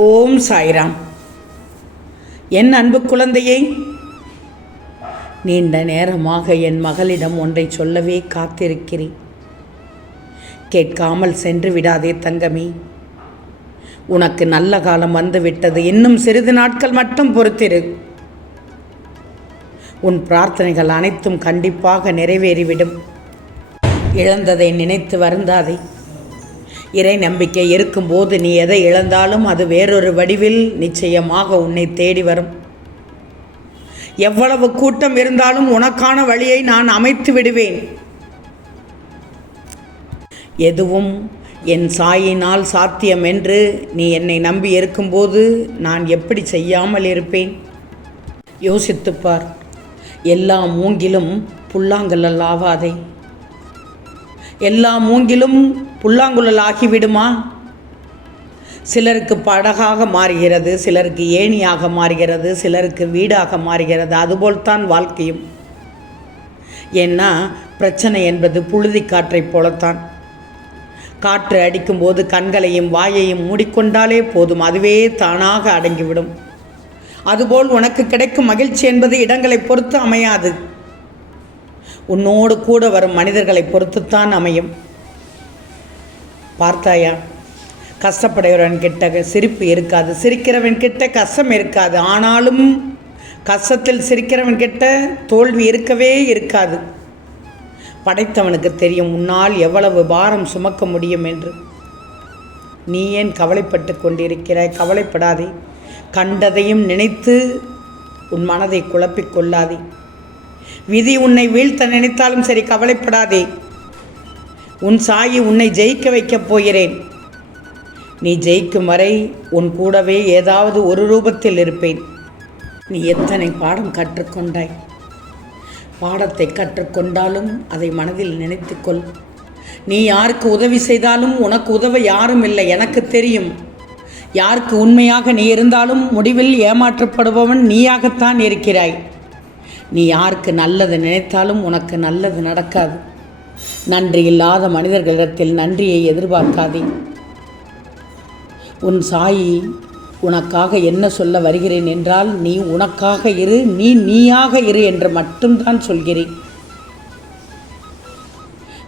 ஓம் சாய்ராம். என் அன்பு குழந்தையை நீண்ட நேரமாக என் மகளிடம் ஒன்றை சொல்லவே காத்திருக்கிறேன். கேட்காமல் சென்று விடாதே தங்கமே. உனக்கு நல்ல காலம் வந்துவிட்டது. இன்னும் சிறிது நாட்கள் மட்டும் பொறுத்திரு. உன் பிரார்த்தனைகள் அனைத்தும் கண்டிப்பாக நிறைவேறிவிடும். இழந்ததை நினைத்து வருந்தாதே. இறை நம்பிக்கை இருக்கும்போது நீ எதை இழந்தாலும் அது வேறொரு வடிவில் நிச்சயமாக உன்னை தேடி வரும். எவ்வளவு கூட்டம் இருந்தாலும் உனக்கான வழியை நான் அமைத்து விடுவேன். எதுவும் என் சாயினால் சாத்தியம் என்று நீ என்னை நம்பி இருக்கும்போது நான் எப்படி செய்யாமல் இருப்பேன்? யோசித்துப்பார். எல்லா மூங்கிலும் புல்லாங்கல்லாவாதே எல்லா மூங்கிலும் புல்லாங்குழல் ஆகிவிடுமா சிலருக்கு படகாக மாறுகிறது சிலருக்கு ஏணியாக மாறுகிறது சிலருக்கு வீடாக மாறுகிறது. அதுபோல்தான் வாழ்க்கையும். ஏன்னா பிரச்சனை என்பது புழுதி காற்றைப் போலத்தான். காற்று அடிக்கும்போது கண்களையும் வாயையும் மூடிக்கொண்டாலே போதும் அதுவே தானாக அடங்கிவிடும். அதுபோல் உனக்கு கிடைக்கும் மகிழ்ச்சி என்பது இடங்களை பொறுத்து அமையாது. உன்னோடு கூட வரும் மனிதர்களை பொறுத்துத்தான் அமையும். பார்த்தாயா? கஷ்டப்படுகிறவன் கிட்ட சிரிப்பு இருக்காது. சிரிக்கிறவன் கிட்ட கஷ்டம் இருக்காது. ஆனாலும் கஷ்டத்தில் சிரிக்கிறவன் கிட்ட தோல்வி இருக்கவே இருக்காது. படைத்தவனுக்கு தெரியும் உன்னால் எவ்வளவு பாரம் சுமக்க முடியும் என்று. நீ ஏன் கவலைப்பட்டு கொண்டிருக்கிறாய்? கவலைப்படாதே. கண்டதையும் நினைத்து உன் மனதை குழப்பிக் கொள்ளாதே. விதி உன்னை வீழ்த்த நினைத்தாலும் சரி கவலைப்படாதே. உன் சாயி உன்னை ஜெயிக்க வைக்கப் போகிறேன். நீ ஜெயிக்கும் வரை உன் கூடவே ஏதாவது ஒரு ரூபத்தில் இருப்பேன். நீ எத்தனை பாடம் கற்றுக்கொண்டாய்? பாடத்தை கற்றுக்கொண்டாலும் அதை மனதில் நினைத்துக்கொள். நீ யாருக்கு உதவி செய்தாலும் உனக்கு உதவ யாரும் இல்லை எனக்கு தெரியும். யாருக்கு உண்மையாக நீ இருந்தாலும் முடிவில் ஏமாற்றப்படுபவன் நீயாகத்தான் இருக்கிறாய். நீ யாருக்கு நல்லது நினைத்தாலும் உனக்கு நல்லது நடக்காது. நன்றி இல்லாத மனிதர்களிடத்தில் நன்றியை எதிர்பார்க்காதே. உன் சாயி உனக்காக என்ன சொல்ல வருகிறேன் என்றால் நீ உனக்காக இரு நீ நீயாக இரு என்று மட்டும்தான் சொல்கிறேன்.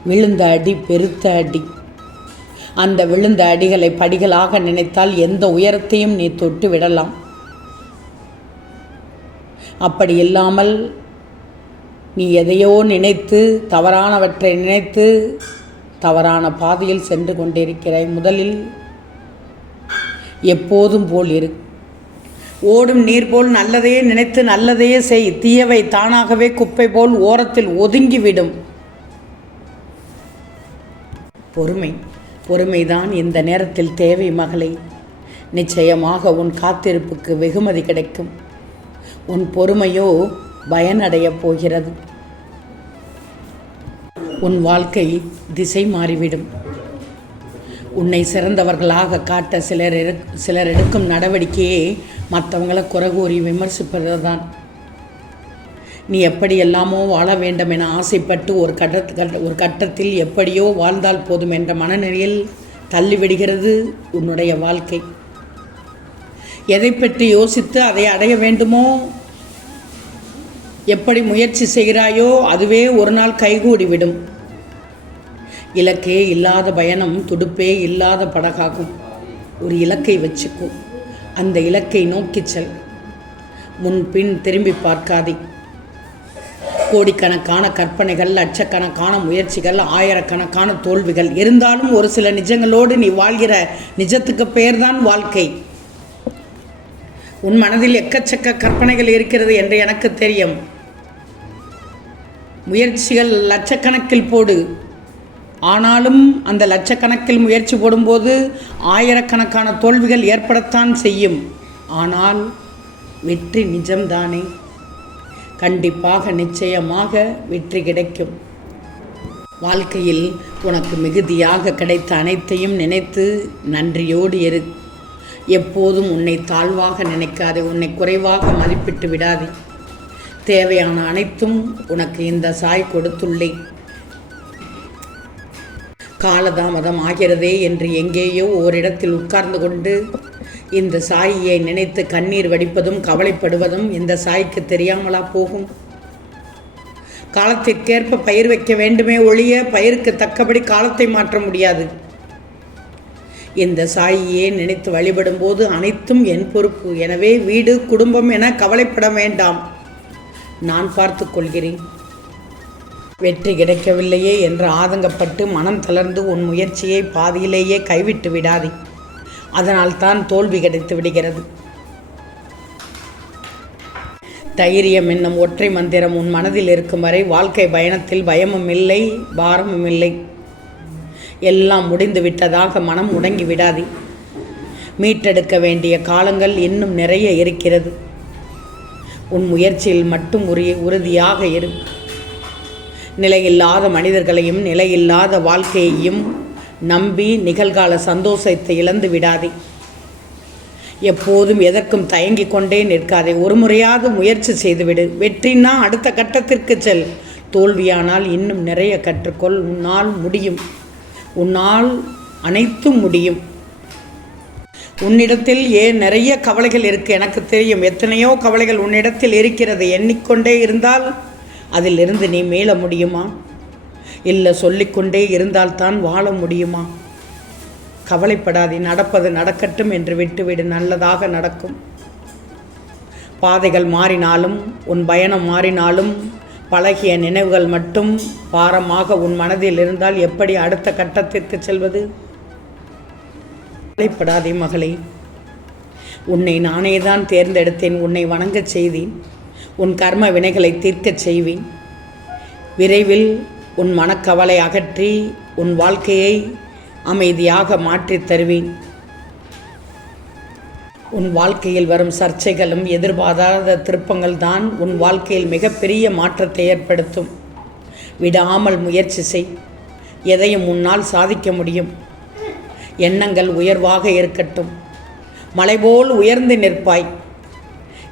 விழுந்த அடி பெருத்த அடி. அந்த விழுந்த அடிகளை படிகளாக நினைத்தால் எந்த உயரத்தையும் நீ தொட்டு விடலாம் அப்படி இல்லாமல் நீ எதையோ நினைத்து தவறானவற்றை நினைத்து தவறான பாதையில் சென்று கொண்டிருக்கிறாய் முதலில். எப்போதும் போல் இரு. ஓடும் நீர் போல் நல்லதையே நினைத்து நல்லதையே செய். தீயவை தானாகவே குப்பை போல் ஓரத்தில் ஒதுங்கிவிடும். பொறுமை. பொறுமைதான் இந்த நேரத்தில் தேவை மகளை. நிச்சயமாக உன் காத்திருப்புக்கு வெகுமதி கிடைக்கும். உன் பொறுமையோ பயனடையப் போகிறது. உன் வாழ்க்கை திசை மாறிவிடும். உன்னை சிறந்தவர்களாக காட்ட சிலர் சிலர் எடுக்கும் நடவடிக்கையே மற்றவங்களை குறைகூறி விமர்சிப்பது தான் நீ எப்படி எல்லாமோ வாழ வேண்டும் என ஆசைப்பட்டு ஒரு கட்ட- ஒரு கட்டத்தில் எப்படியோ வாழ்ந்தால் போதும் என்ற மனநிலையில் தள்ளிவிடுகிறது உன்னுடைய வாழ்க்கை. எதை பற்றி யோசித்து அதை அடைய வேண்டுமோ எப்படி முயற்சி செய்கிறாயோ அதுவே ஒரு நாள் கைகூடிவிடும். இலக்கே இல்லாத பயணம் துடுப்பே இல்லாத படகாகும். ஒரு இலக்கை வச்சுக்கும் அந்த இலக்கை நோக்கிச் செல். முன்பின் திரும்பி பார்க்காதே. கோடிக்கணக்கான கற்பனைகள் லட்சக்கணக்கான முயற்சிகள் ஆயிரக்கணக்கான தோல்விகள். இருந்தாலும் ஒரு சில நிஜங்களோடு நீ வாழ்கிற நிஜத்துக்கு பெயர்தான் வாழ்க்கை. உன் மனதில் எக்கச்சக்க கற்பனைகள் இருக்கிறது என்று எனக்கு தெரியும். முயற்சிகள் லட்சக்கணக்கில் போடு. ஆனாலும் அந்த லட்சக்கணக்கில் முயற்சி போடும்போது ஆயிரக்கணக்கான தோல்விகள் ஏற்படத்தான் செய்யும். ஆனால் வெற்றி நிஜம்தானே? கண்டிப்பாக நிச்சயமாக வெற்றி கிடைக்கும். வாழ்க்கையில் உனக்கு மிகுதியாக கிடைத்த அனைத்தையும் நினைத்து நன்றியோடு இரு. எப்போதும் உன்னை தாழ்வாக நினைக்காதே உன்னை குறைவாக மதிப்பிட்டு விடாதே. தேவையான அனைத்தும் உனக்கு இந்த சாய் கொடுத்துள்ளேன் காலதாமதம் ஆகிறதே என்று எங்கேயோ ஓரிடத்தில் உட்கார்ந்து கொண்டு இந்த சாயியை நினைத்து கண்ணீர் வடிப்பதும் கவலைப்படுவதும் இந்த சாய்க்கு தெரியாமலா போகும். காலத்திற்கேற்ப பயிர் வைக்க வேண்டுமே ஒழிய பயிருக்கு தக்கபடி காலத்தை மாற்ற முடியாது. இந்த சாயியே நினைத்து வழிபடும் போது அனைத்தும் என் பொறுப்பு. எனவே வீடு குடும்பம் என கவலைப்பட வேண்டாம். நான் பார்த்து கொள்கிறேன். வெற்றி கிடைக்கவில்லையே என்று ஆதங்கப்பட்டு மனம் தளர்ந்து உன் முயற்சியை பாதியிலேயே கைவிட்டு விடாதே. அதனால் தான் தோல்வி கிடைத்து விடுகிறது. தைரியம் என்னும் ஒற்றை மந்திரம் உன் மனதில் இருக்கும் வரை வாழ்க்கை பயணத்தில் பயமும் இல்லை பாரமும் இல்லை. எல்லாம் முடிந்து விட்டதாக மனம் முடங்கி விடாதே. மீட்டெடுக்க வேண்டிய காலங்கள் இன்னும் நிறைய இருக்கிறது. உன் முயற்சியில் மட்டும் உரிய உறுதியாக இரு. நிலையில்லாத மனிதர்களையும் நிலையில்லாத வாழ்க்கையையும் நம்பி நிகழ்கால சந்தோஷத்தை இழந்து விடாதே. எப்போதும் எதற்கும் தயங்கிக் கொண்டே நிற்காதே. ஒரு முறையாவது முயற்சி செய்துவிடு. வெற்றினா அடுத்த கட்டத்திற்கு செல். தோல்வியானால் இன்னும் நிறைய கற்றுக்கொள். உன்னால் முடியும். உன்னால் அனைத்தும் முடியும். உன்னிடத்தில் ஏன் நிறைய கவலைகள் இருக்கு எனக்கு தெரியும். எத்தனையோ கவலைகள் உன்னிடத்தில் இருக்கிறது. எண்ணிக்கொண்டே இருந்தால் அதிலிருந்து நீ மீள முடியுமா? இல்லை சொல்லிக்கொண்டே இருந்தால்தான் வாழ முடியுமா? கவலைப்படாதே நடப்பது நடக்கட்டும் என்று விட்டுவிடு. நல்லதாக நடக்கும். பாதைகள் மாறினாலும் உன் பயணம் மாறினாலும் பழகிய நினைவுகள் மட்டும் பாரமாக உன் மனதில் இருந்தால் எப்படி அடுத்த கட்டத்திற்கு செல்வது? கவலைப்படாதே மகளே. உன்னை நானே தான் தேர்ந்தெடுத்தேன். உன்னை வணங்கச் செய்தேன். உன் கர்ம வினைகளை தீர்க்கச் செய்வேன். விரைவில் உன் மனக்கவலை அகற்றி உன் வாழ்க்கையை அமைதியாக மாற்றித் தருவேன். உன் வாழ்க்கையில் வரும் சர்ச்சைகளும் எதிர்பாராத திருப்பங்கள் தான் உன் வாழ்க்கையில் மிகப்பெரிய மாற்றத்தை ஏற்படுத்தும். விடாமல் முயற்சி செய். எதையும் உன்னால் சாதிக்க முடியும். எண்ணங்கள் உயர்வாக இருக்கட்டும். மலைபோல் உயர்ந்து நிற்பாய்.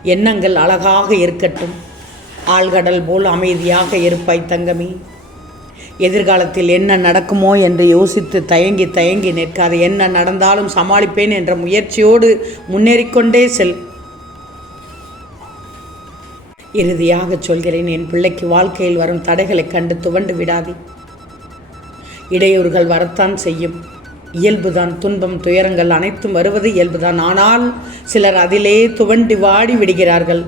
எண்ணங்கள் அழகாக இருக்கட்டும். ஆழ்கடல் போல் அமைதியாக இருப்பாய் தங்கமே. எதிர்காலத்தில் என்ன நடக்குமோ என்று யோசித்து தயங்கி தயங்கி நிற்காது. என்ன நடந்தாலும் சமாளிப்பேன் என்ற முயற்சியோடு முன்னேறிக்கொண்டே செல். இறுதியாக சொல்கிறேன் என் பிள்ளைக்கு வாழ்க்கையில் வரும் தடைகளை கண்டு துவண்டு விடாதே. இடையூறுகள் வரத்தான் செய்யும். இயல்புதான் துன்பம் துயரங்கள் அனைத்தும் வருவது இயல்புதான். ஆனால் சிலர் அதிலே துவண்டு வாடி விடுகிறார்கள்.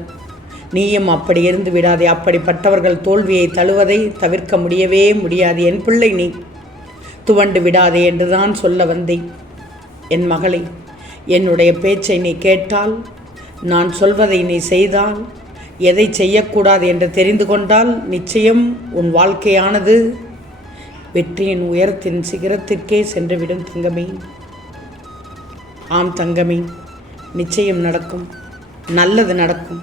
நீயும் அப்படி இருந்து விடாதே. அப்படிப்பட்டவர்கள் தோல்வியை தழுவதை தவிர்க்க முடியவே முடியாது. என் பிள்ளை நீ துவண்டு விடாதே என்றுதான் சொல்ல வந்தேன். என் மகளை என்னுடைய பேச்சை நீ கேட்டால் நான் சொல்வதை நீ செய்தால் எதை செய்யக்கூடாது என்று தெரிந்து கொண்டால் நிச்சயம் உன் வாழ்க்கையானது வெற்றியின் உயரத்தின் சிகரத்திற்கே சென்றுவிடும் தங்கமே. ஆம் தங்கமே நிச்சயம் நடக்கும். நல்லது நடக்கும்.